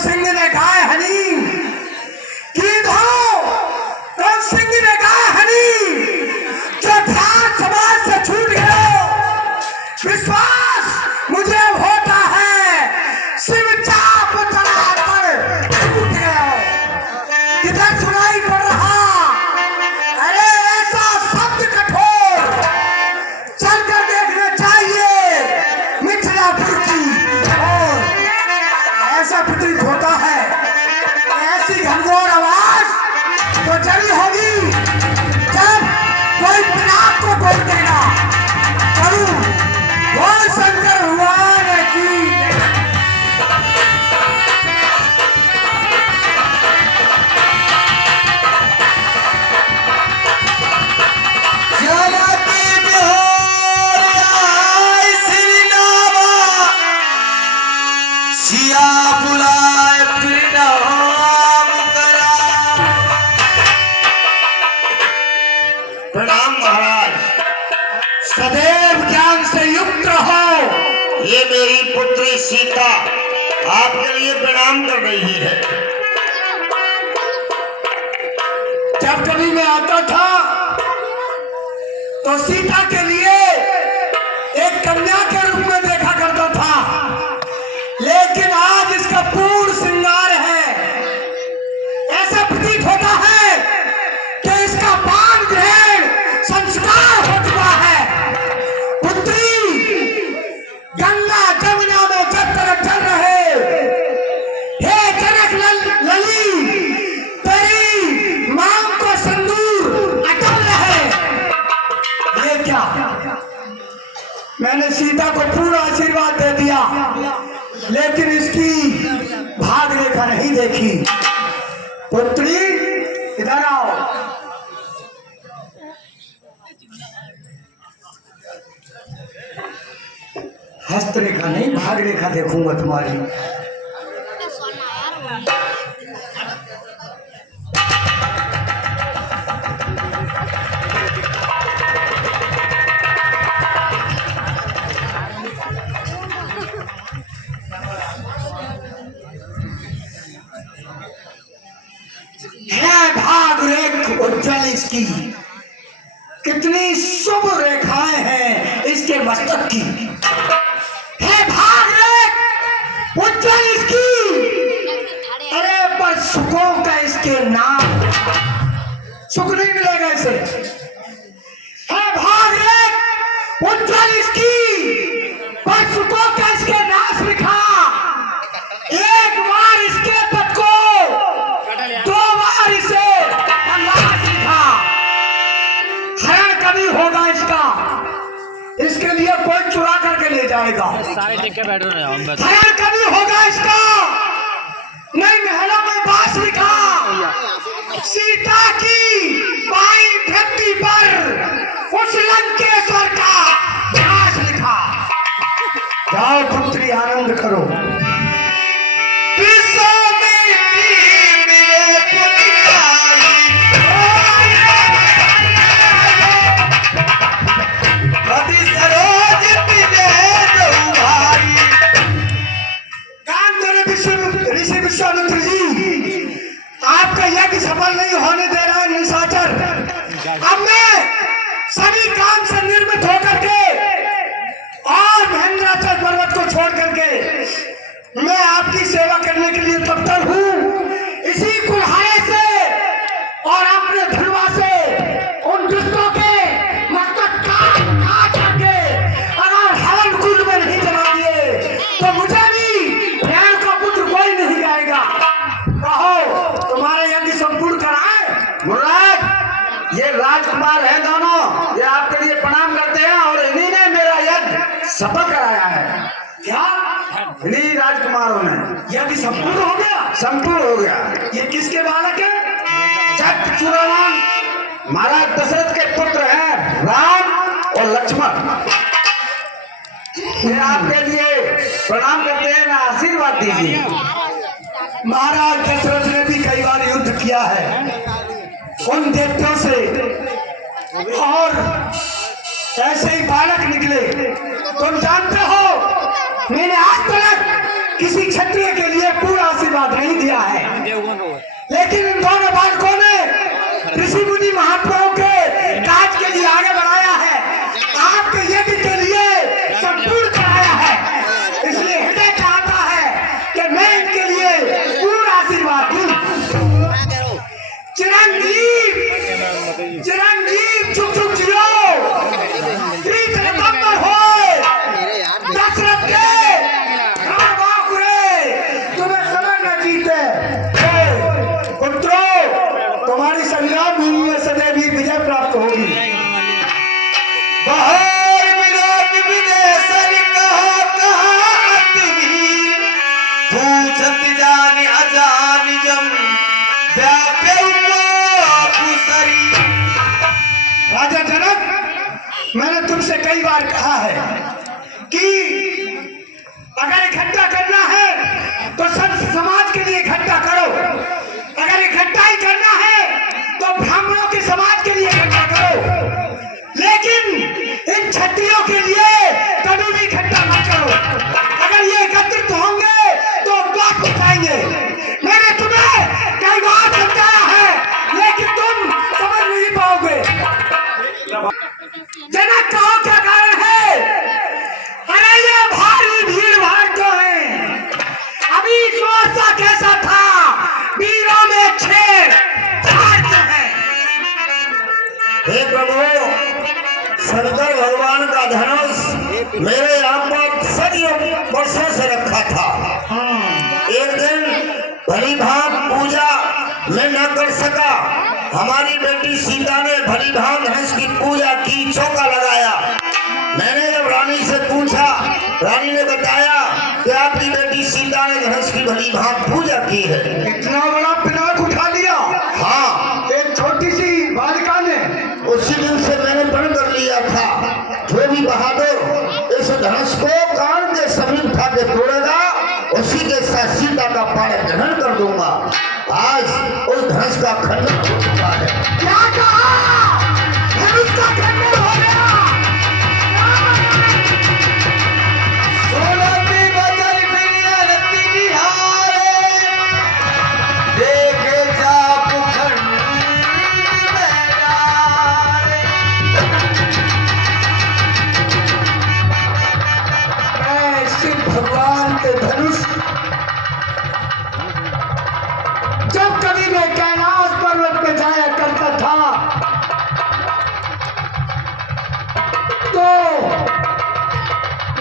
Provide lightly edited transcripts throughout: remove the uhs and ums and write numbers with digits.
सिंह ने गाय हनी, सिंह ने गाय हनी, जो ध्यान समाज से छूट गया। विश्वास मुझे होता है, शिव चाप चढ़ाकर टूट गया। किधर सुनाई पड़ रहा? अरे ऐसा शब्द कठोर चलकर देखना चाहिए मिथिलापुर की ओर। ऐसा प्रतीत होता है, ऐसी घनघोर आवाज तो चली होगी जब कोई पिनाक को बोल देगा करूं बोल शंकर भगवान की। बुलाए प्रणाम महाराज। सदैव ज्ञान से युक्त रहो। ये मेरी पुत्री सीता आपके लिए प्रणाम कर रही है। जब कभी मैं आता था तो सीता के लिए एक कन्या के रूप में देखा करता था, लेकिन आज इसका पूर्ण श्रृंगार है। ऐसा प्रतीत होता है कि इसका पान ग्रहण संस्कार हो चुका है। पुत्री गंगा जमुना में जब तक चल रहे, हे जनक लली, तेरी मांग को सिंदूर अटल रहे। ये क्या? मैंने सीता को पूरा आशीर्वाद दे दिया, लेकिन इसकी भाग रेखा नहीं देखी। पुत्री इधर आओ। हस्त रेखा नहीं, भाग रेखा देखूंगा तुम्हारी। है भाग रेख उज्जवल इसकी, कितनी शुभ रेखाएं हैं इसके मस्तक की। है भाग रेख उज्जवल इसकी, अरे पर सुखों का इसके नाम, सुख नहीं मिलेगा इसे। है भाग रेख उज्जवल इसकी, पर सुखों का इसके नाश लिखा। एक बार इसके पद को, दो बार इसे नाश लिखा। हरण कभी होगा इसका, इसके लिए कोई चुरा करके ले जाएगा। सारे टिक के बैठ रहे हैं। हरण कभी होगा इसका, नहीं महलों में बास लिखा। सीता की बाई धरती पर उस लंकेश्वर का विनाश लिखा। जाओ पुत्री आनंद करो। ऋषि विश्वामित्र जी, आपका यज्ञ सफल नहीं होने दे रहा है निशाचर। अब मैं सभी काम से निर्मित होकर के और महेंद्राचल पर्वत को छोड़ करके मैं आपकी सेवा करने के लिए तत्पर हूँ। इसी कुल्हाड़े से और अपने धुरवा से उन दुष्टों के मस्तक काट करके अगर हवन कुंड में नहीं जला दिए तो मुझे भी प्यार का पुत्र कोई नहीं गाएगा। कहो तुम्हारे यज्ञ संपूर्ण कराए। मुराद, ये राजकुमार है दोनों, ये आपके लिए प्रणाम करते हैं और इन्हीं ने मेरा यज्ञ सफल कराया है। क्या इन्हीं राजकुमारों ने यज्ञ संपूर्ण हो गया? संपूर्ण हो गया। ये किसके बालक है? चक्रचूड़ामन महाराज दशरथ के पुत्र हैं राम और लक्ष्मण। ये आपके लिए प्रणाम करते हैं, ना आशीर्वाद दीजिए। महाराज दशरथ ने भी कई बार युद्ध किया है उन देवताओं से, और ऐसे ही बालक निकले तुम जानते हो मैंने आज तक किसी क्षत्रिय के लिए पूरा आशीर्वाद नहीं दिया है, लेकिन इन दोनों बालकों ने ऋषि मुनि महात्माओं के काज के लिए आगे बढ़ाया है, आपके यज्ञ के लिए संपूर्ण कराया है। इसलिए हृदय चाहता है कि मैं इनके लिए पूरा आशीर्वाद दूं। चिरंजीव चिरंजीव चुप चुप जियो, श्री जगदम्बर हो दशरथ के बाकुरे, तुम्हें समय न जीते। पुत्रों, तुम्हारी संग्राम भूमि में सदैव ही विजय प्राप्त होगी। बहार विराट विदेशर कहा कहा अतिवीर, पूछत जान अजान जम व्याप्य पुसरी। राजा जनक, मैंने तुमसे कई बार कहा है कि अगर इकट्ठा करना है तो सब समाज के लिए इकट्ठा करो, अगर इकट्ठा ही करना है तो ब्राह्मणों के समाज के लिए इकट्ठा करो, लेकिन इन क्षत्रियों के लिए कभी भी इकट्ठा न करो। अगर ये एकत्रित होंगे तो बात उठाएंगे। मैंने तुम्हें कई बार समझाया है, लेकिन तुम समझ नहीं पाओगे। जनक कहो क्या कारण है? अरे ये भारी भीड़ भाड़ तो है, अभी सा कैसा था, वीरों में छेड़ छाड़ है। हे प्रभु, शंकर भगवान का धनुष मेरे यहाँ पर सदियों वर्षों से रखा था। एक दिन भली भांत पूजा मैं न कर सका, हमारी बेटी सीता ने भली भांत धनुष की पूजा की, चौका लगाया। मैंने जब रानी से पूछा, रानी ने बताया कि आपकी बेटी सीता ने धनुष की भली भांत पूजा की है। इतना बड़ा पिनाक उठा लिया? हाँ, एक छोटी सी बालिका ने। उसी दिन से मैंने प्रण कर लिया था, जो भी बहादुर इस धनुष को कान के समीप उठा के तोड़ेगा, उसी के साथ सीता का प्राण ग्रहण कर दूंगा। आज उस धनुष का खंडन हो चुका है। क्या कहा? धनुष का खंडन हो गया? सोलती बजर बिरती बिहारे, देखे जाप खंड में डारे। मैं शिव भगवान के धनुष जब कभी मैं कैलाश पर्वत पे जाया करता था तो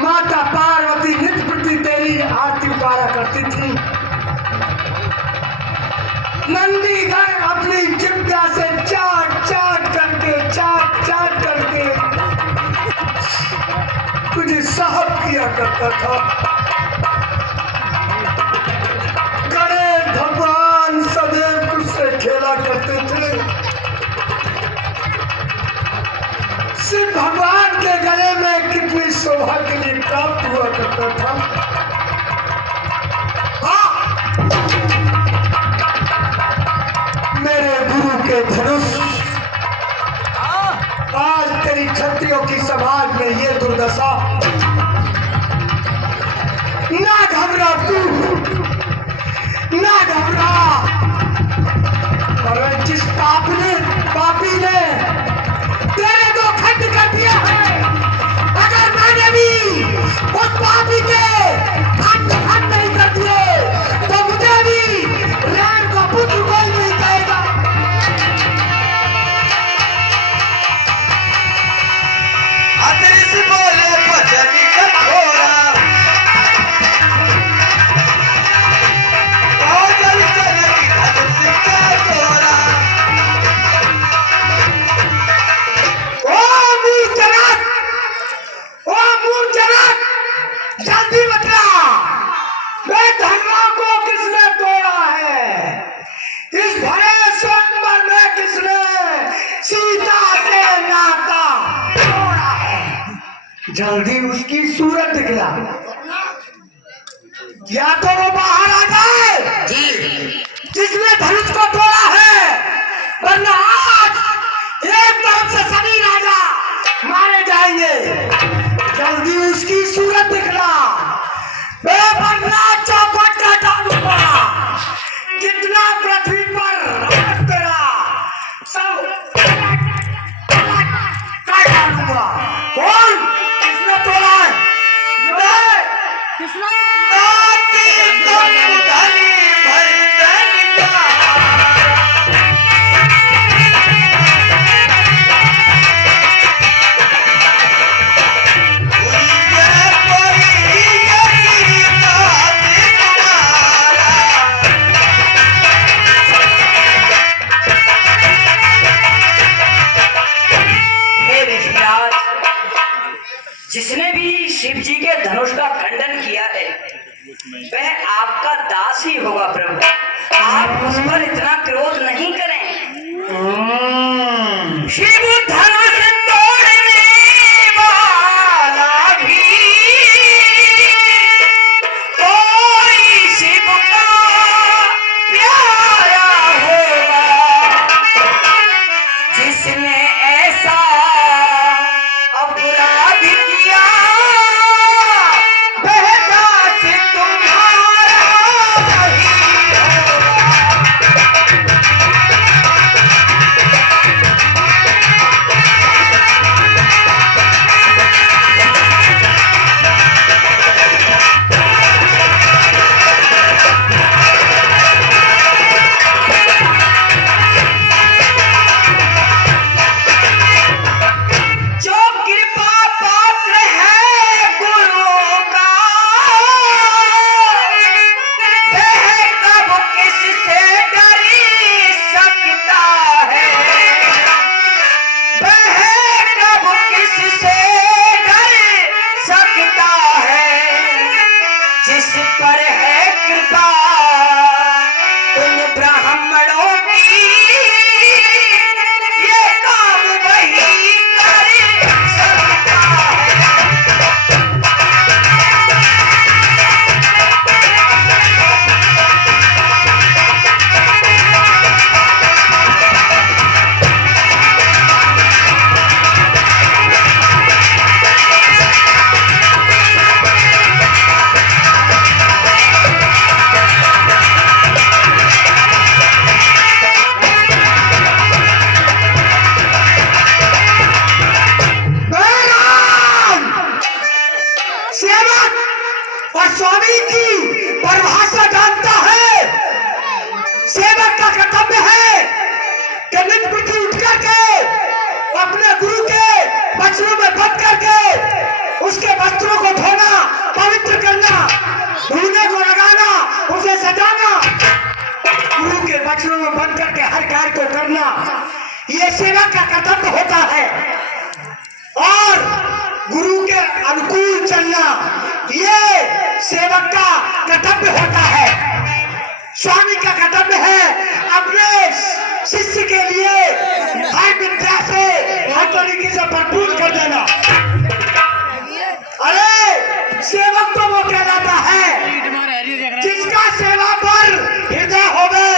माता पार्वती नित्य प्रति तेरी आरती उतारा करती थी। नंदीगण अपनी जिब्या से चाट चाट करके तुझे साहब किया करता था। गणेश भगवान सदैव तुझसे खेला करते थे। शिव भगवान के गले में कितनी शोभा के लिए प्राप्त हुआ करता था। हाँ, मेरे गुरु के धनुष, आज तेरी क्षत्रियों की समाज में ये दुर्दशा। ना घबरा तू, ना घबरा, पर जिस पापी ने तेरे दो खंड कर दिया है, अगर मैंने भी उस पापी के खंड नहीं कर दिए तो मुझे भी राम का पुत्र कोई नहीं कहेगा। अदृश बोले भजन कठोरा, काजल चलती धनुष का तोरा। ओ मूर्खजनक, जल्दी बता, मैं धर्मा को किसने तोड़ा है? इस भरे स्वयंवर में किसने सीता से नाता तोड़ा है? जल्दी उसकी सूरत दिखला, या तो वो बाहर आ जाए जिसने धनुष को तोड़ा है, वरना आज एक तरफ से सभी राजा मारे जाएंगे। जल्दी उस उसकी सूरत दिखला, बेबरना चौपट का डालूंगा, कितना पृथ्वी पर राज तेरा सब काट डालूंगा। कौन? किसने तोड़ा है? मैं। जिसने भी शिव जी के धनुष का खंडन किया है वह आपका दास ही होगा प्रभु। आप उस पर इतना क्रोध नहीं करें। शिव धनुष तोड़ने वाला भी कोई शिव का प्यारा होगा। जिसने ऐसा अपराध किया वह दास तुम्हारा ही जो कृपा पात्र है गुरु का वह कब किससे डर सकता है। वह कब किससे डर सकता है। जिस पर है कृपा उन ब्राह्मणों की ये काम वही कर सकता है। बैराम सेवक और स्वामी की परिभाषा जानता है। सेवक का कर्तव्य है कि नित प्रति उठ करके अपने गुरु के वस्त्रों में बंद करके उसके वस्त्रों को धोना, पवित्र करना, धोने को लगाना, उसे सजाना, गुरु के वस्त्रों में बंद करके हर कार्य को करना, ये सेवक का कर्तव्य होता है। और गुरु के अनुकूल चलना ये सेवक का कर्तव्य होता है। स्वामी का कर्तव्य है अपने शिष्य के लिए हर विद्या से हर तरीके से भरपूर कर देना। अरे सेवक तो वो कहलाता है जिसका सेवा पर हृदय होवे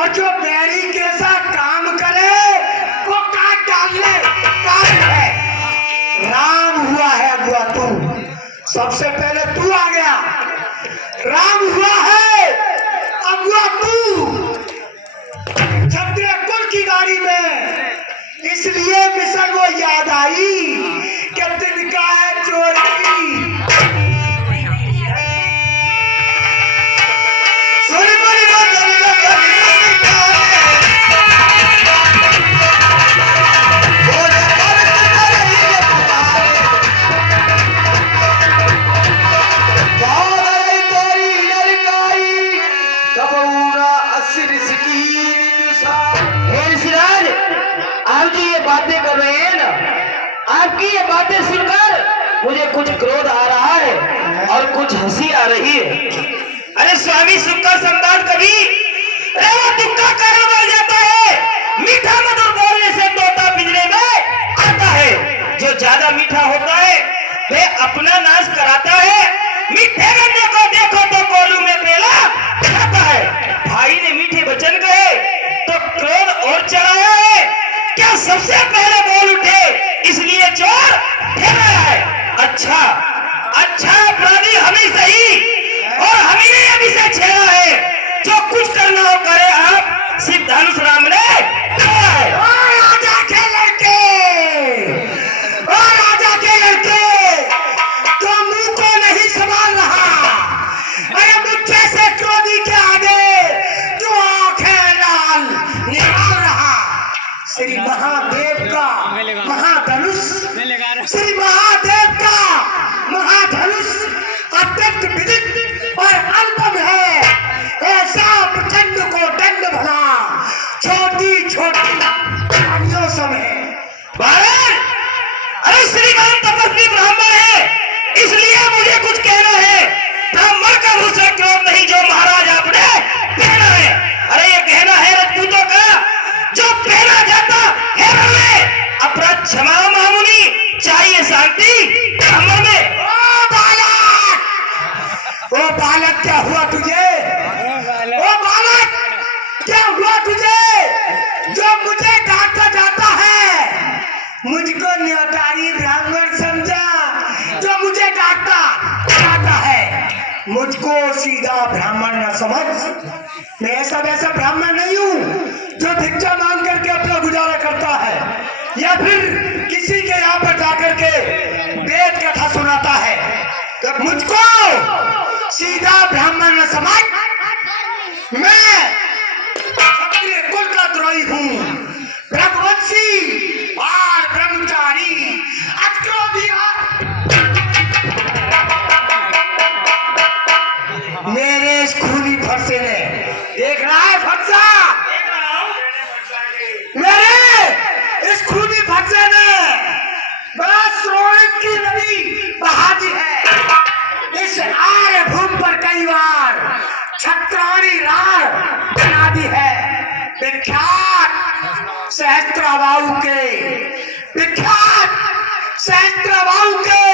और जो बैरी के साथ काम करे वो काट डालने कार्य है। राम हुआ है अगुआ तू, सबसे पहले तू आ गया। राम हुआ है अगुआ तू क्षत्रिय कुल की गाड़ी में, इसलिए मिसल वो याद आई कि दिन का है चोरी। सुन बड़ी आप जी ये बातें कर रहे हैं ना, आपकी ये बातें सुनकर मुझे कुछ क्रोध आ रहा है और कुछ हंसी आ रही है। अरे स्वामी सुख का संतान कभी तुक्का कारण बन जाता है। मीठा मधुर बोलने से तोता पिंजरे में आता है। जो ज्यादा मीठा होता है वह अपना नाश कराता है। मीठे गन्ने को देखो तो कोलू में पेला खाता है। भाई ने मीठे वचन कहे तो क्रोध और चढ़ाया है। क्या सबसे पहले बोल उठे इसलिए चोर ठहराया है। अच्छा अच्छा, अपराधी हम ही सही और हम ही ने अभी से छेड़ा है। जो कुछ करना हो करे आप, सिर्फ धनुष राम ने कहा है। राजा के लड़के, ओ राजा के लड़के, तो मुंह को नहीं संभाल रहा। अरे मुझे से क्रोधी के आगे तो आंखें लाल निकाल रहा। श्री महादेव का महाधनुष, श्री महादेव का महाधनुष अत्यंत विदित और अनुपम है। ऐसा प्रचंड को दंड भला छोटी छोटी प्राणियों समय। भारत, अरे श्री राम तपस्वी ब्राह्मण है, इसलिए मुझे कुछ कहना है। ब्राह्मण का मुझ से क्रोध नहीं जो महाराज आपने कहना है। अरे ये कहना है राजपूतों का, जो कहना जाता है हमें अपराध क्षमा मामूली, चाहिए शांति ब्राह्मण में। ओ बालक, क्या हुआ तुझे? ओ बालक, क्या हुआ तुझे जो मुझे डांटा जाता है? मुझको न्योतारी ब्राह्मण समझा जो मुझे डांटा है। मुझको सीधा ब्राह्मण न समझ। मैं ऐसा वैसा ब्राह्मण नहीं हूँ जो भिक्षा मांग करके अपना गुजारा करता है या फिर किसी के यहाँ पर जाकर के वेद कथा सुनाता है। मुझको सीधा ब्राह्मण न समझ। मैं क्षत्रिय कुल का द्रोही हूँ, रघुवंशी और ब्रह्मचारी, अक्रोधी। मेरे इस खूनी फरसे ने, देख रहा है फरसा? मेरे इस खूनी फरसे ने बड़ा श्रोणित की नदी बहा दी है। इस आर्य भूमि पर कई बार छत्राणी रार बना दी है। विख्यात सहस्त्रबाहु के, विख्यात सहस्त्रबाहु के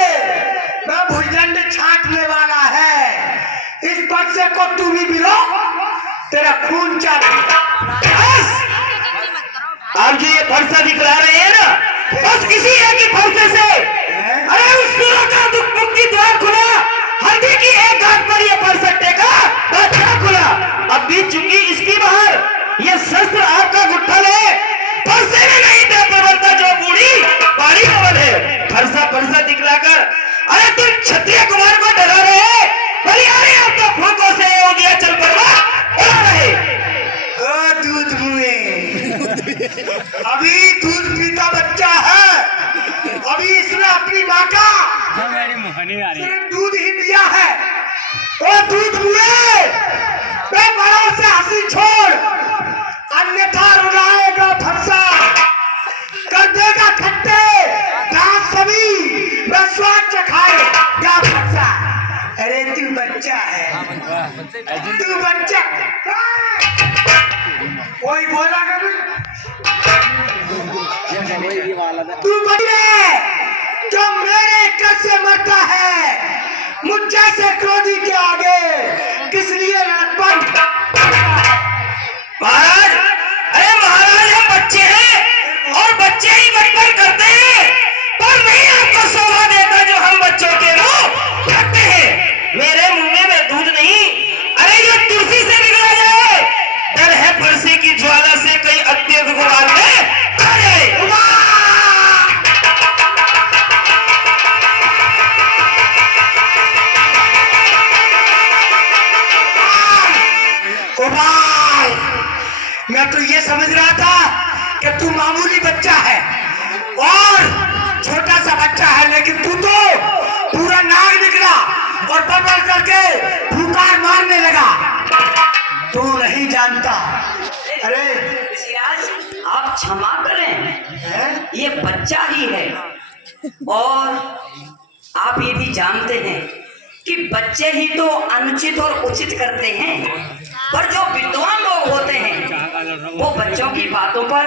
वह भुजदंड छांटने वाला है। इस पर्चे को तू भी मिलो, तेरा खून चाहिए। आप जो ये फरसा दिखला रहे हैं ना, बस किसी एक ही फरसे से अरे उस सूरों का दुख मुक्ति द्वार खुला। हल्दी की एक गांठ पर ये फरसट्टे का द्वार खुला। अब बीत चुकी इसकी बाहर। ये शस्त्र आपका गुट्ठल है, फरसे में नहीं दे प्रबलता जो बूढ़ी बारी अवल है। फरसा दिखलाकर अरे तुम क्षत्रिय कुमार को डरा रहे, बलिहारी आप तो फूकों से योगिया चल पड़वा उड़ा रहे। ओ दूध मुए, अभी दूध पीता बच्चा है, अभी इसने अपनी माँ का सिर्फ दूध ही पिया है। ओ दूध मुए, मैं बड़ों से हंसी छोड़, अन्यथा रुलाएगा फरसा, कर देगा खट्टे दांत सभी, मैं स्वाद चखाएगा फरसा। अरे तू बच्चा है, तू बच्चा। कोई बोला कभी? तू बच्चे जो मेरे कर से मरता है, मुझे से क्रोधी के आगे किस लिए लड़पट? महाराज, अरे महाराज हम बच्चे हैं और बच्चे ही बचपन करते हैं, पर नहीं आपको शोभा देता जो हम बच्चों के मुंह रखते हैं। मेरे मुंह में दूध नहीं, अरे ये तुलसी से निकला जाए। डर है फरसे की ज्वाला से कई अत्यंत गुमान में आ जाए। उबाल, मैं तो ये समझ रहा था कि तू मामूली बच्चा है और छोटा सा बच्चा है, लेकिन तू तो पूरा नाग निकला और बबल करके फुकार मारने लगा। तू नहीं जानता। अरे ऋषिराज, आप क्षमा करें, ये बच्चा ही है और आप ये भी जानते हैं कि बच्चे ही तो अनुचित और उचित करते हैं, पर जो विद्वान लोग होते हैं वो बच्चों की बातों पर।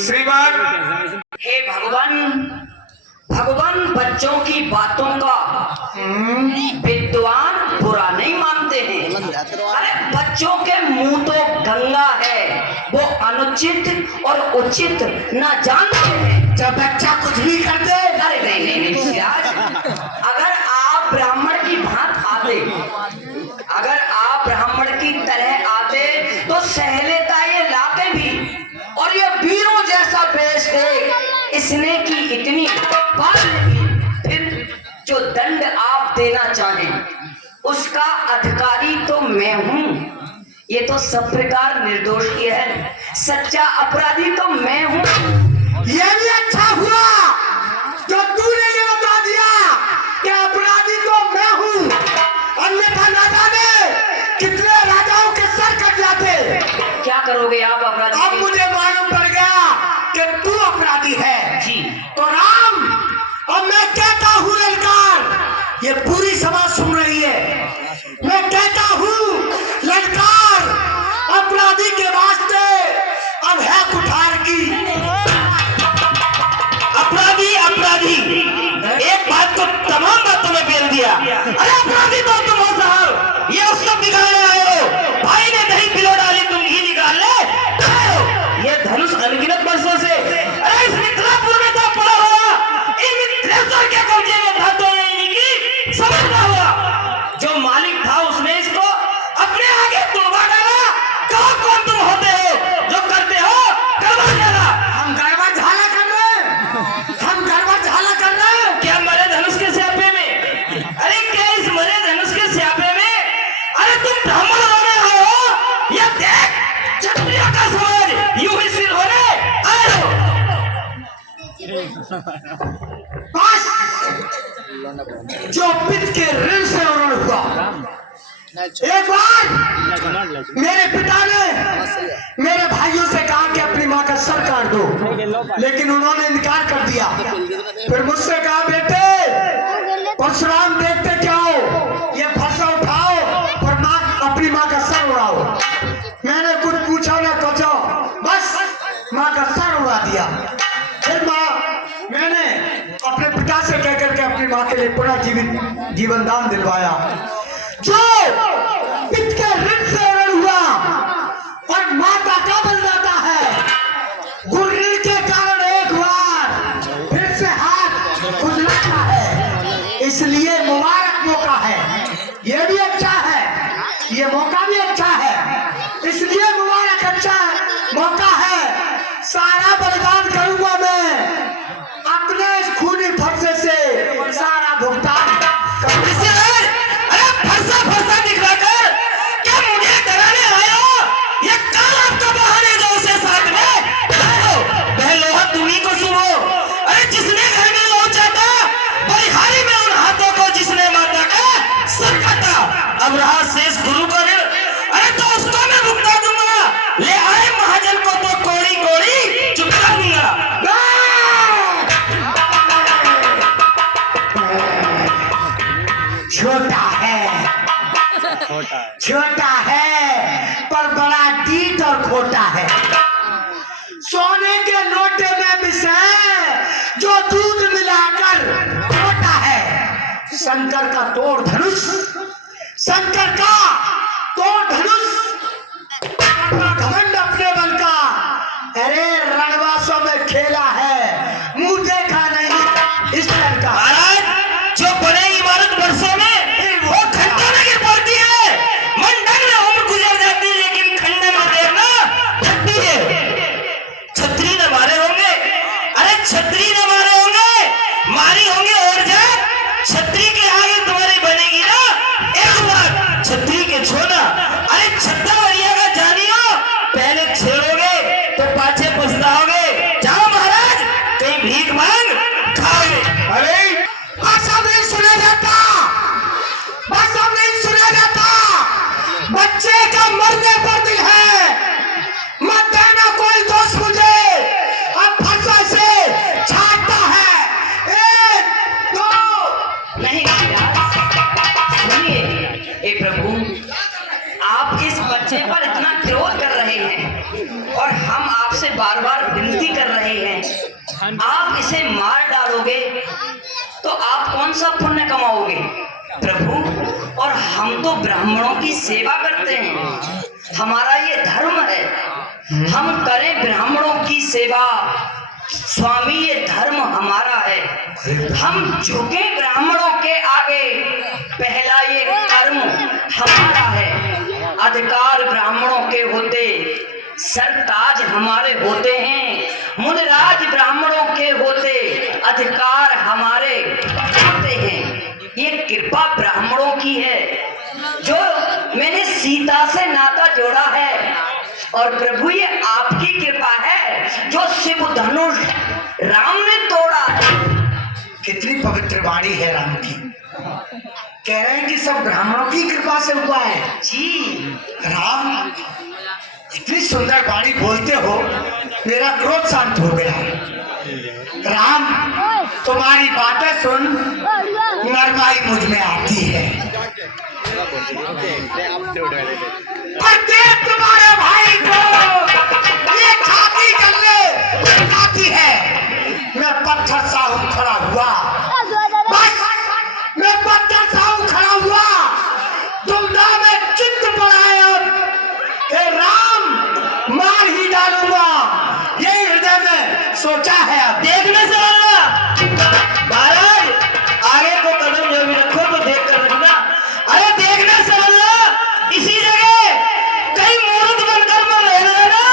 श्रीमान, हे भगवान, भगवान बच्चों की बातों का विद्वान बुरा नहीं मानते हैं। अरे बच्चों के मुंह तो गंगा है, वो अनुचित और उचित ना जानते हैं। जब बच्चा कुछ भी कर दे, अरे नहीं सिराज, अगर आप ब्राह्मण की भांत आते, अगर आप ब्राह्मण की तरह आते तो सहलेता ये लाते भी, और ये वीरों जैसा बेच दे इसने की इतनी बात नहीं। फिर जो दंड आप देना चाहें उसका अधिकारी तो मैं हूं। ये तो सब प्रकार निर्दोष ही है, सच्चा अपराधी तो मैं हूं। ये भी अच्छा हुआ जो तूने ये बता दिया कि अपराधी तो मैं हूँ, अन्यथा ना जाने कितने राजाओं के सर कट जाते। क्या करोगे आप अपराधी? अब मुझे मालूम पड़ गया कि तू अपराधी है जी। तो राम, अब मैं कहता हूँ ललकार, ये पूरी समाज सुन रही है, मैं कहता हूँ ललकार अपराधी के वास्ते अब है कुठार की। अपराधी एक बात को तमाम बातों में बेल दिया। अरे अपराधी तो तुम हो साहब, ये उसको बिगाड़ने आए हो। भाई ने दही पिलो डाली, तुम घी निकाल ले आए हो। ये धनुष अनगिनत वर्षों से अरे इस मिथिलापुर में तो पड़ा हुआ, इन मिथिलेश्वर के कब्जे में था, तो इनकी समझना हुआ। जो मालिक था उसने इसको अपने आगे तुड़वा डाला। कहो कौन तुम होते हो जो करते हो करवा डाला। हम गरबा झाला कर रहे हैं, हम गरबा झाला कर रहे हैं। क्या मरे धनुष के स्यापे में? अरे क्या इस मरे धनुष के स्यापे में? अरे तुम ब्राह्मण होने आए हो या देख क्षत्रिय का समाज यूं ही सिर होने आए हो? बस जो पिता के ऋण से ऋण हुआ। एक बार मेरे पिता ने मेरे भाइयों से कहा कि अपनी माँ का सर काट दो, लेकिन उन्होंने इनकार कर दिया। फिर मुझसे कहा बेटे परशुराम देखते क्या हो, ये फरसा उठाओ और माँ अपनी माँ का सर उड़ाओ। मैंने कुछ पूछा ना सोचा, बस माँ का सर उड़ा दिया। फिर मैंने अपने पिता से कह करके अपनी माँ के लिए पूरा जीवन दान दिलवाया। जो पिता के ऋण से ऋण हुआ और माता का बन जाता है, गुर्री के कारण एक बार फिर से हाथ खुजलाता है। इसलिए मुबारक मौका है, ये भी अच्छा है, ये मौका भी अच्छा है, इसलिए मुबारक अच्छा मौका है। सारा बलिदान करूंगा मैं, अपने इस खूनी फरसे से सारा भुगतान करूंगा। फरसा दिखलाकर क्या मुझे डराने आए हो? ये काल आपका बहाने जो उसे साथ में लाए हो। वह लोहा तुम्ही को सुनो। अरे जिसने घर में लोहा चाटा, बलिहारी में उन हाथों को जिसने माता का सर काटा। अब रहा शेष गुरु का ऋण, अरे तो उसको मैं भुगता दूंगा। ले आए महाजन को तो कोड़ी कोड़ी चुका दूंगा। छोटा है पर बड़ा डीठ और खोटा है। सोने के लोटे में विष है जो दूध मिलाकर खोटा है। शंकर का तोड़ धनुष, शंकर का तोड़ धनुष, घमंड अपने बल का। अरे रणवासों में खेला है, मुंह देखा नहीं इस तरह का। महाराज जो बने इमारत वर्षों में वो खंडों में गिर पड़ती है, मंडल में उम्र गुजर जाती है, लेकिन खंडे में देखना थकती है। छतरी न मारे होंगे, अरे छतरी न मारे होंगे, मारी होंगे और जात। छतरी के आगे तुम्हारी बनेगी ना एक बात, छतरी के छोड़ा। अरे छत्ता वरिया का जानियो, पहले छेड़ोगे तो पाछे पछताओगे। जाओ महाराज कहीं भीख मांग खाओगे। अरे भाषा नहीं सुना जाता, भाषा नहीं सुना जाता। बच्चे का मरने पर दिल है, मत देना कोई दोस्त मुझे। अब भाषा से छाटता है। एक दो नहीं सुनिए, हे प्रभु, आप इस बच्चे पर इतना क्रोध कर रहे हैं और हम आपसे बार बार विनती कर रहे हैं। आप इसे मार डालोगे तो आप कौन सा पुण्य कमाओगे प्रभु? और हम तो ब्राह्मणों की सेवा करते हैं, हमारा ये धर्म है, हम करें ब्राह्मणों की सेवा। स्वामी ये धर्म हमारा है, हम झुके ब्राह्मणों के आगे, पहला ये कर्म हमारा है। अधिकार ब्राह्मणों के होते, सरताज हमारे होते हैं, मुनिराज ब्राह्मणों के होते, अधिकार हमारे होते हैं। ये कृपा ब्राह्मणों की है, जो मैंने सीता से नाता जोड़ा है। और प्रभु ये आपकी कृपा है जो शिव धनुष राम ने तोड़ा। कितनी पवित्र वाणी है राम की। कह रहे हैं कि सब ब्राह्मणों की कृपा से हुआ है। जी राम, इतनी सुंदर वाणी बोलते हो, मेरा क्रोध शांत हो गया। राम, तुम्हारी बातें सुन नरमाई मुझ में आती है। पर देख तुम्हारे भाई को ये छाती करने आती है। मैं पत्थर सा हूं खड़ा हुआ, बस मैं पत्थर सा हूं खड़ा हुआ। दुविधा में चित्त पड़ाए, अब राम मार ही डालूंगा, यही हृदय में सोचा है। अब देखने से महाराज आगे को कदम जो भी रखो तो देख कर रखना। अरे देखने से इसी जगह कहीं मूर्त बनकर मैं रह रहा ना,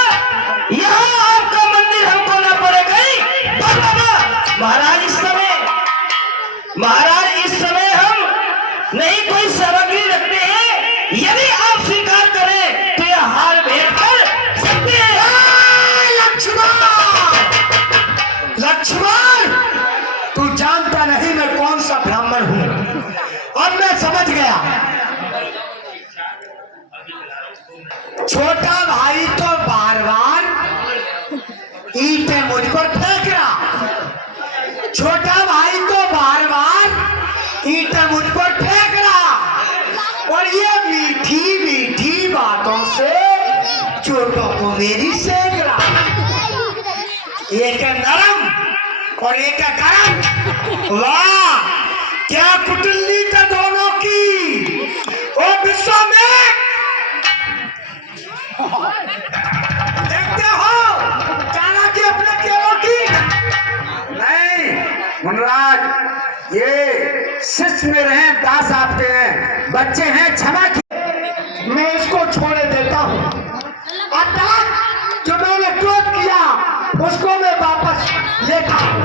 यहाँ आपका मंदिर हमको ना पड़े कहीं। महाराज इस समय हम नहीं कोई सामग्री रखते हैं, यदि आप स्वीकार करें तो यह हार भेंट कर सकते हैं। लक्ष्मण, लक्ष्मण, तू जानता नहीं मैं कौन सा ब्राह्मण हूं। अब मैं समझ गया। छोटा भाई तो बार बार ईंटें मुझ पर फेंक रहा, छोटा भाई तो बार बार ईंटें मुझ पर फेंक रहा, और ये मीठी मीठी बातों से चोटों को मेरी सेक रहा। एक है नरम और एक है गरम। वाह, क्या कुटिल्ली था दोनों की। ओ विश्व में देखते हो चाणक्य अपने केलों की। नहीं मुनराज, ये शिष्य मेरे हैं, दास आपके हैं, बच्चे हैं, क्षमा की। मैं इसको छोड़े देता हूँ। अर्थात जो मैंने क्रोध किया उसको मैं वापस लेता हूँ।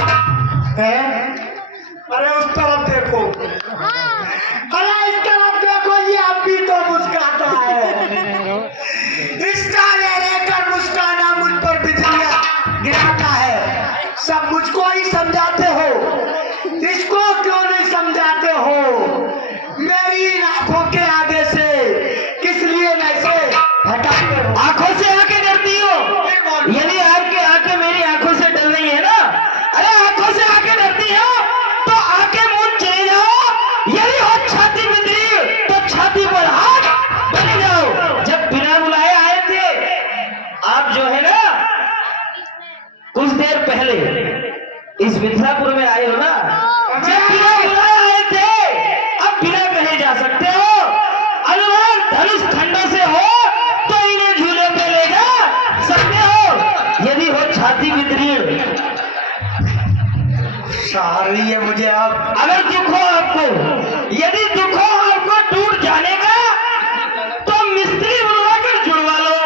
अरे उस तरफ देखो, अरे इस तरफ देखो, ये अब भी तो मुस्कुराता है। इसका लेकर मुस्काना मुझ पर बिजलियां गिराता है। सब मुझको ही समझाते हो, इसको क्यों नहीं समझाते हो? मेरी आंखों के आगे से किस लिए ऐसे हटाते हो? आंखों से आके डरती हो? यदि आपके आंखें मेरी आंखों से डर रही है ना, अरे आंखों से आके डरती हो तो आंखें मूंद चले जाओ। यदि हो छाती बिंदरी तो छाती पर हाथ बने जाओ। जब बिना बुलाए आए थे आप, जो है ना, कुछ देर पहले इस मिथिलापुर में आए हो ना, जब बिना बुलाए आए थे, अब बिना कहे जा सकते हो। अनुमान धनुष खंडों से हो तो इन्हें झूले पे ले जा सकते हो। यदि हो छाती विदरीण, सारी है मुझे अब। अगर दुख हो आपको, यदि दुख हो आपको टूट जाने का, तो मिस्त्री बुलवा कर जुड़वा लो।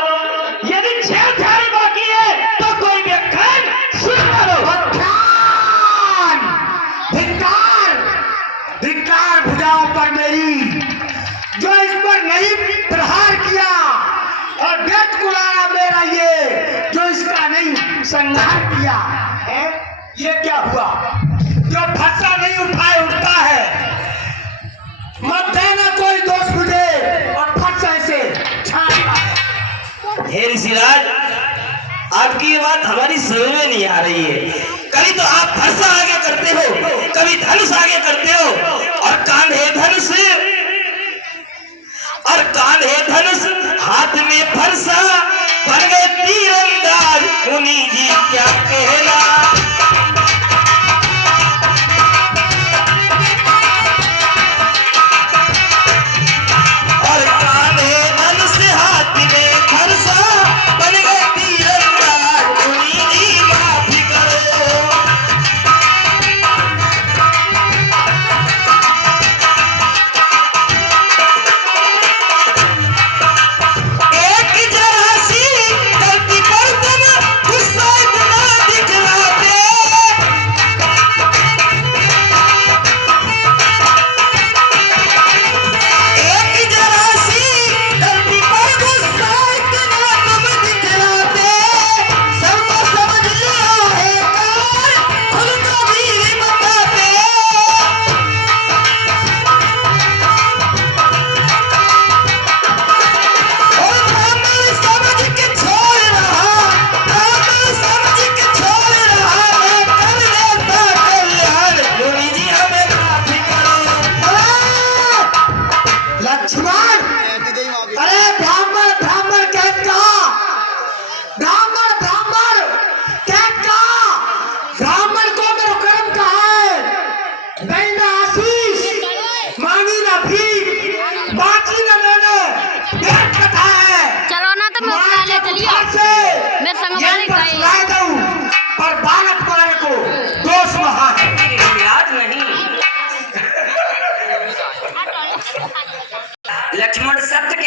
यदि छेड़छाड़ी बाकी है तो कोई व्याख्यान सुनवा लो। धिक्कार, धिक्कार भुजाओं पर मेरी, जो इस पर नहीं प्रहार किया, और व्यर्थ कुलाना मेरा ये, जो इसका नहीं संहार किया है। ये क्या हुआ? जो फंसा नहीं उठाए उठता है। मत देना कोई दोष मुझे, और फंस ऐसे छाड़ता है। हे ऋषिराज, आपकी ये बात हमारी समझ में नहीं आ रही है। कभी तो आप फरसा आगे करते हो, कभी धनुष आगे करते हो, और कांधे धनुष, और कांधे धनुष, हाथ में फरसा, बन गए तीरंदाज। मुनि जी क्या कहना।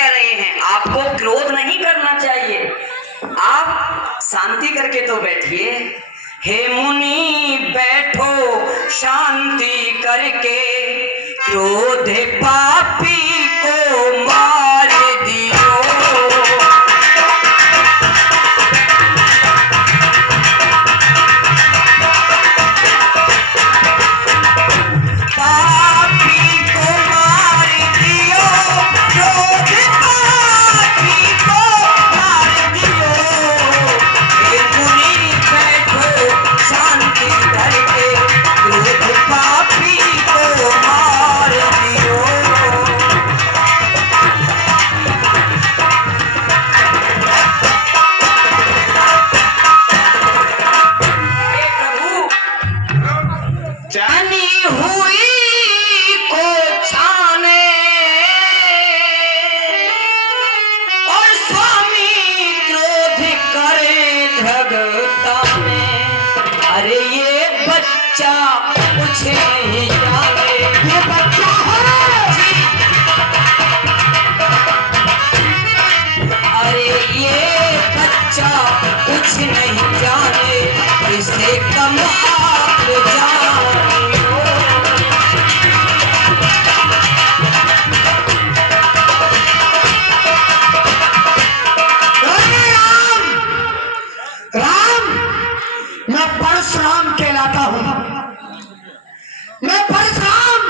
कह रहे हैं, आपको क्रोध नहीं करना चाहिए। आप शांति करके तो बैठिए। हे मुनि बैठो शांति करके, क्रोध पापी को मार दियो। अरे ये बच्चा कुछ नहीं जाने, ये बच्चा है। अरे ये बच्चा कुछ नहीं जाने, इसे कम आप जानियो। मैं परशुराम कहलाता हूँ, मैं परशुराम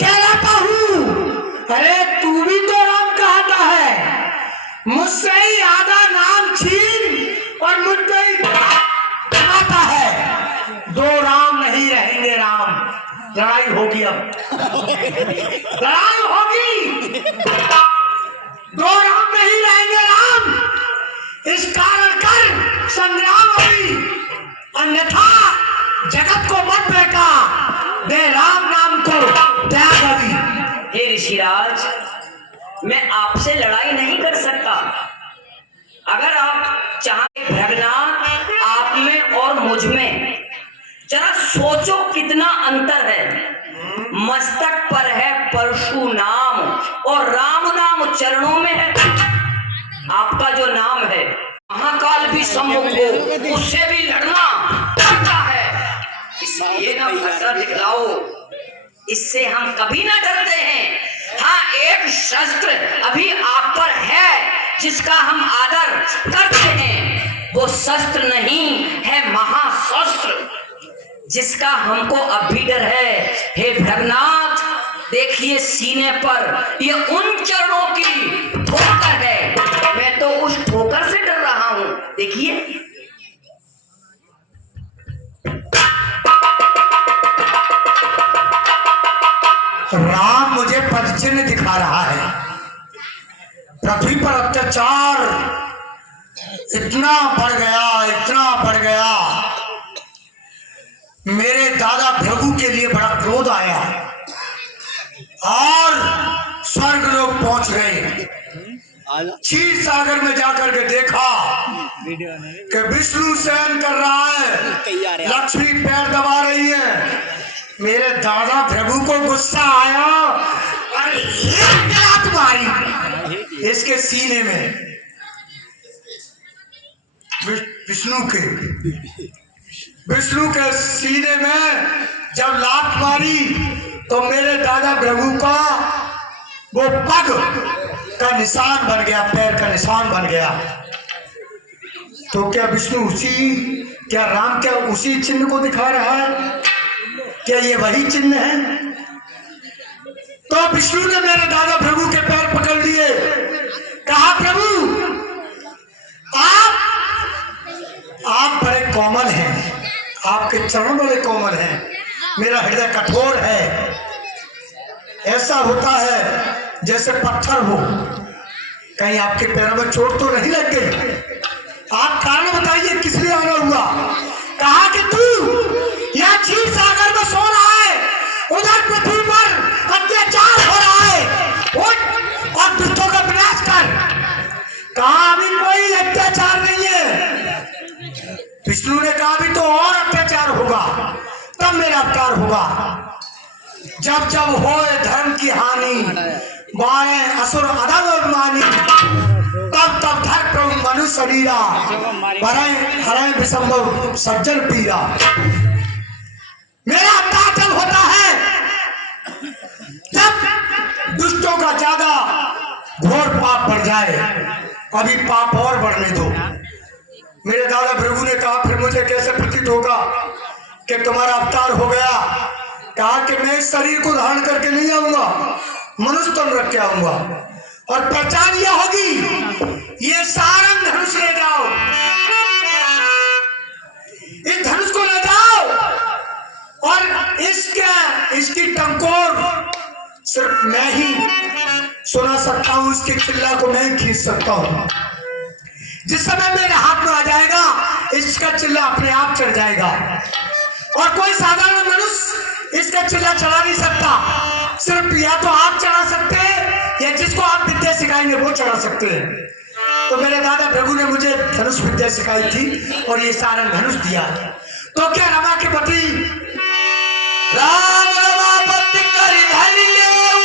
कहलाता हूँ। अरे तू भी तो राम कहता है, मुझसे ही आधा नाम छीन और मुझसे ही कहता है। दो राम नहीं रहेंगे राम, लड़ाई होगी अब, लड़ाई होगी। दो राम नहीं रहेंगे राम, इस कारण कर संग्राम होगी, अन्यथा जगत को मत फेंका, दे राम नाम को त्याग अभी। हे ऋषिराज, मैं आपसे लड़ाई नहीं कर सकता। अगर आप चाहें भ्रगनाथ, आप में और मुझ में जरा सोचो कितना अंतर है। मस्तक पर है परशु नाम और राम नाम चरणों में है। आपका जो नाम है महाकाल भी सम्मुख हो, उससे भी लड़ना पड़ता है। इसलिए ना भद्रा दिखलाओ, इससे हम कभी ना डरते हैं। हाँ, एक शस्त्र अभी आप पर है जिसका हम आदर करते हैं, वो शस्त्र नहीं है महाशस्त्र जिसका हमको अब भी डर है। हे भ्रगनाथ, देखिए सीने पर ये उन चरणों की ठोकर है, मैं तो उस ठोकर से डर रहा हूं। देखिए राम मुझे पदचिन्ह दिखा रहा है। पृथ्वी पर अत्याचार इतना बढ़ गया, इतना बढ़ गया, मेरे दादा भृगु के लिए बड़ा क्रोध आया और स्वर्ग लोग पहुंच गए। क्षीर सागर में जाकर के देखा कि विष्णु शयन कर रहा है, लक्ष्मी पैर दबा रही है। मेरे दादा भृगु को गुस्सा आया और एक लात मारी इसके सीने में। विष्णु के सीने में जब लात मारी तो मेरे दादा भृगु का वो पग का निशान बन गया, पैर का निशान बन गया। तो क्या विष्णु क्या राम क्या उसी चिन्ह को दिखा रहा है? क्या ये वही चिन्ह है? तो विष्णु ने मेरे दादा भृगु के पैर पकड़ लिए, कहा प्रभु आप बड़े कोमल हैं, आपके चरण बड़े कोमल हैं, मेरा हृदय कठोर है, ऐसा होता है जैसे पत्थर हो, कहीं आपके पैरों में चोट तो नहीं लग गई? आप कारण बताइए किस लिए आना हुआ? कहा कि तू यहाँ क्षीर सागर में सो रहा है, उधर पृथ्वी पर अत्याचार हो रहा है, उठ और दुष्टों का विनाश कर। कहा अभी कोई अत्याचार नहीं है। विष्णु ने कहा अभी तो और अत्याचार होगा, तब मेरा अवतार होगा। जब जब होए धर्म की हानि, बाणे असुर अदब मानी, तब तब धर प्रभु मनु शरीरा, परे हरे विसंभव सज्जन पीरा। मेरा अवतार तब होता है जब दुष्टों का ज्यादा घोर पाप बढ़ जाए, अभी पाप और बढ़ने दो। मेरे दादा प्रभु ने कहा फिर मुझे कैसे प्रतीत होगा कि तुम्हारा अवतार हो गया। कहा कि मैं इस शरीर को धारण करके नहीं आऊंगा, मनुष्य तन रख के आऊंगा, और पहचान यह होगी ये सारंग धनुष ले जाओ, इस धनुष को ले जाओ, और इसकी टंकोर सिर्फ मैं ही सुना सकता हूं, उसकी चिल्ला को मैं ही खींच सकता हूं। जिस समय मेरे हाथ में आ जाएगा इसका चिल्ला अपने आप चढ़ जाएगा, और कोई साधारण मनुष्य इसका चिल्ला चढ़ा नहीं सकता। सिर्फ या तो आप चढ़ा सकते हैं या जिसको आप विद्या सिखाएंगे वो चढ़ा सकते हैं। तो मेरे दादा प्रभु ने मुझे धनुष विद्या सिखाई थी और ये सारंग धनुष दिया। तो क्या रमा के पति राम रमापति कर धन लेऊ,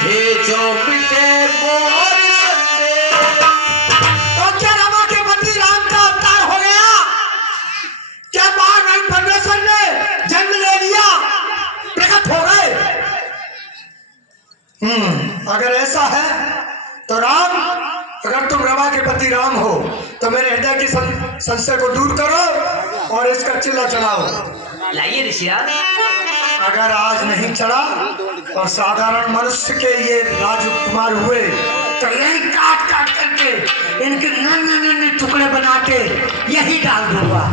हे जो पिते मोर संदेह। तो क्या रमा के पति राम का अवतार हो गया? क्या महान परमेश्वर ने जन्म ले लिया, प्रकट हो गए? अगर ऐसा है तो राम, अगर तुम रमा के पति राम हो तो मेरे हृदय की संशय को दूर करो और इसका चिल्ला चढ़ाओ। लाइए ऋषिराज। अगर आज नहीं चढ़ा और साधारण मनुष्य के ये राजकुमार हुए तो यही काट काट करके इनके नन्हे नन्हे टुकड़े बना के यही डाल दूंगा।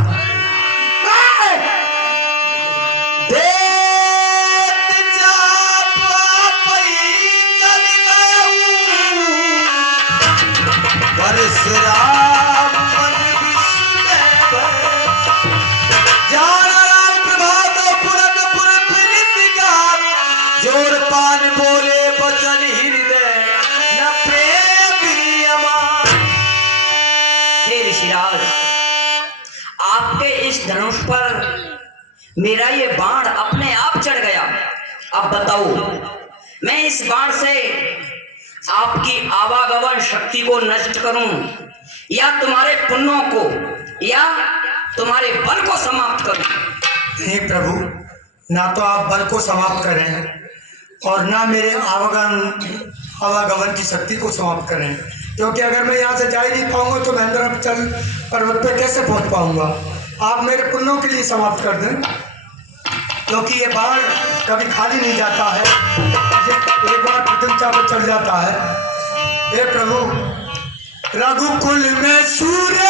जोर पान बोले बचन हृदय न प्रेम अमा। हे ऋषिराज, आपके इस धनुष पर मेरा ये बाण अपने आप चढ़ गया। अब बताओ मैं इस बाण से आपकी आवागमन शक्ति को नष्ट करूं या तुम्हारे पुण्यों को या तुम्हारे बल को समाप्त करूं? हे प्रभु, ना तो आप बल को समाप्त करें और ना मेरे आवागमन की शक्ति को समाप्त करें, क्योंकि अगर मैं यहाँ से जा ही नहीं पाऊंगा तो महेंद्राचल पर्वत पे कैसे पहुंच पाऊंगा। आप मेरे पुण्यों के लिए समाप्त कर दें, क्योंकि ये बाण कभी खाली नहीं जाता है, एक बार प्रतिष्ठा पर चढ़ जाता है। हे प्रभु, रघुकुल में सूर्य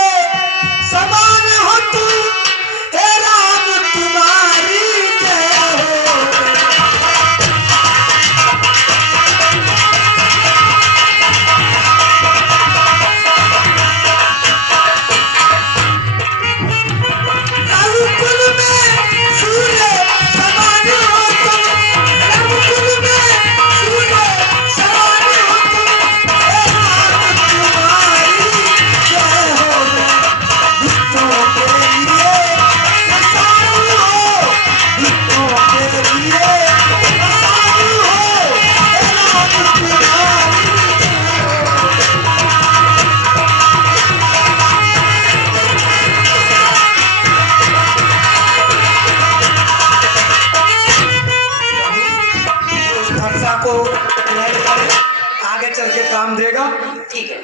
समान हो तू, हे राम तुम्हारी जय हो। आगे चल के काम देगा। ठीक है।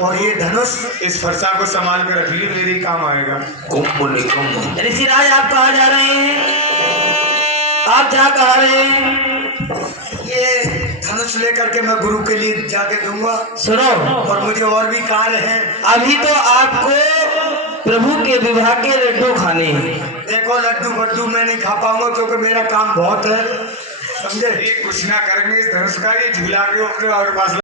और ये धनुष इस फरसा को संभाल कर रख ली, मेरे ही काम आएगा। ऋषिराज आप कहाँ जा रहे हैं? आप जा कहाँ रहे हैं? ये धनुष लेकर के मैं गुरु के लिए जाके दूंगा। सुनो, और मुझे और भी कार्य हैं। अभी तो आपको प्रभु के विवाह के लड्डू खाने हैं। देखो लड्डू बड्डू मैं नहीं खा पाऊंगा क्योंकि मेरा काम बहुत है, समझे। ये कुछ ना करेंगे इस धनुष का, ये झूला के ऊपर और बस